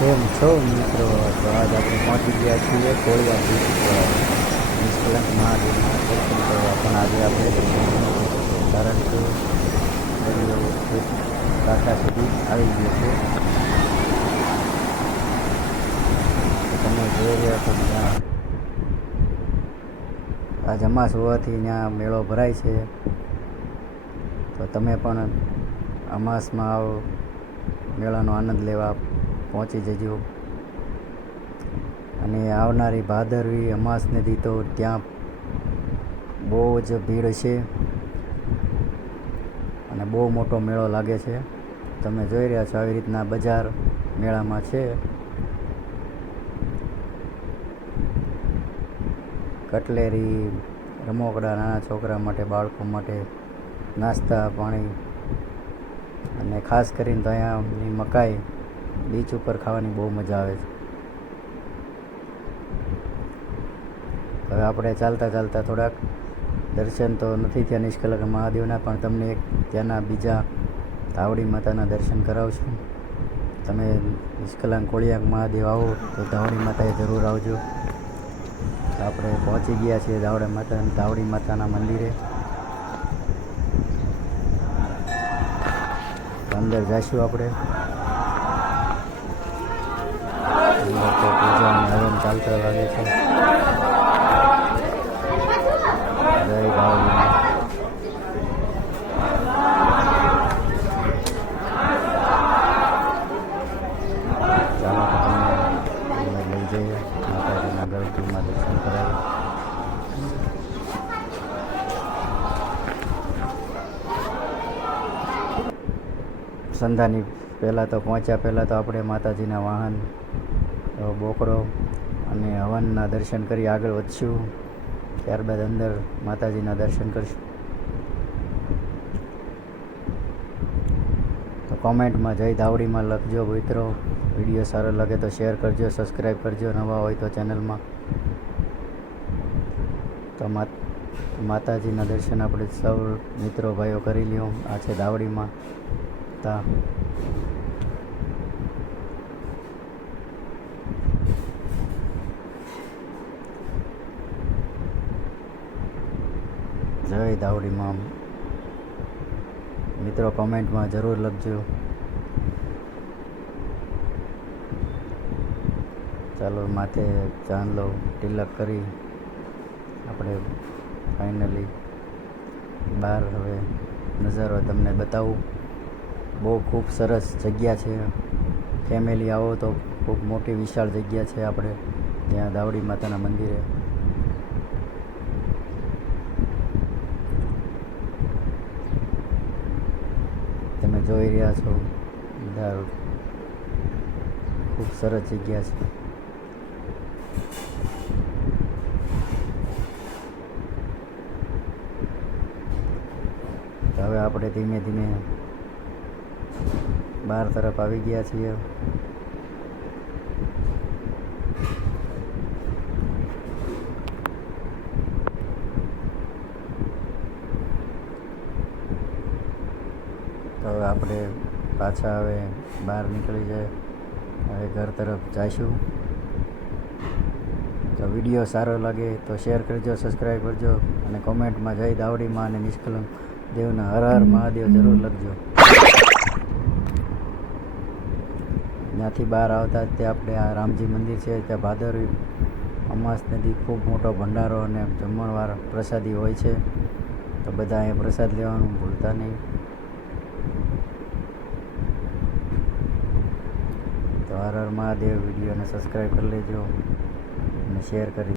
કેમ છો મિત્રો? તો આજ આપણે પહોંચી ગયા છીએ કોળિયા બીચ નિષ્કલંક મહાદેવના દર્શન કરવા પણ આજે આપણે. કારણ કે દરિયો કાંઠા સુધી આવી ગયો છે. તમે જોઈ રહ્યા છો ત્યાં. આજ અમાસ હોવાથી ત્યાં મેળો ભરાય છે. તો તમે પણ અમાસમાં આવો. મેળાનો આનંદ લેવા પહોંચી જજો. અને આવનારી ભાદરવી અમાસને નદી તો ત્યાં બહુ જ ભીડ છે અને બહુ મોટો મેળો લાગે છે. તમે જોઈ રહ્યા છો આવી રીતના બજાર મેળામાં છે. કટલેરી, રમકડા, નાના છોકરા માટે, બાળકો માટે નાસ્તા, પાણી અને ખાસ કરીને તો અહીંયાની મકાઈ બીચ ઉપર ખાવાની બહુ મજા આવે છે. હવે આપણે ચાલતા ચાલતા થોડાક દર્શન તો નથી થયા નિષ્કલક મહાદેવના, પણ તમને એક ત્યાંના બીજા ધાવડી માતાના દર્શન કરાવશું. તમે નિષ્કલંક, કોળિયાક, મહાદેવ આવો તો ધાવડી માતાએ જરૂર આવજો. આપણે પહોંચી ગયા છીએ ધાવડા માતા, ધાવડી માતાના મંદિરે. અંદર જઈશું આપણે અંદર તો પૂજા અને હવન ચાલતા લાગે છે જય ભાવની ચાલો તો તમને અંદર લઈ જઈએ. માતાજીના છે સંધાની પહેલાં તો પહોંચ્યા પહેલાં તો આપણે માતાજીના વાહન બોકરો અને હવનના દર્શન કરી આગળ વધશું. ત્યારબાદ અંદર માતાજીના દર્શન કરશું. તો કોમેન્ટમાં જય ધાવડીમાં લખજો મિત્રો વીડિયો સારો લાગે તો શેર કરજો સબસ્ક્રાઈબ કરજો. નવા હોય તો ચેનલમાં. તો માત માતાજીના દર્શન આપણે સૌ મિત્રો ભાઈઓ કરી લ્યો. આ છે ધાવડીમાં. તા. જય ધાવડીમાં મિત્રો કમેન્ટમાં જરૂર લખજો. ચાલો, માથે ચાંદલો તિલક કરી. આપણે ફાઇનલી બહાર હવે નજારો તમને બતાવું. બહુ ખૂબ સરસ જગ્યા છે. ફેમિલી આવો તો ખૂબ મોટી વિશાળ જગ્યા છે આપણે. ત્યાં દાવડી માતાના મંદિરે તમે જોઈ રહ્યા છો. દારૂ ખૂબ સરસ જગ્યા છે. હવે આપણે ધીમે ધીમે બહાર તરફ આવી ગયા છીએ. તો હવે આપણે પાછા હવે બહાર નીકળી જાય હવે ઘર તરફ જઈશું. તો વીડિયો સારો લાગે તો શેર કરજો સબસ્ક્રાઈબ કરજો અને કોમેન્ટમાં જય દાવડીમાં અને નિષ્કલંક દેવના હર હર મહાદેવ જરૂર લખજો. ત્યાંથી બહાર આવતા જ તે આપણે આ રામજી મંદિર છે, ત્યાં ભાદરવી અમાસ નદી ખૂબ મોટો ભંડારો અને જમણવાર પ્રસાદી હોય છે. તો બધા અહીંયા પ્રસાદ લેવાનું ભૂલતા નહીં. તો હર હર મહાદેવ વિડીયોને સબસ્ક્રાઈબ કરી લેજો અને શેર કરી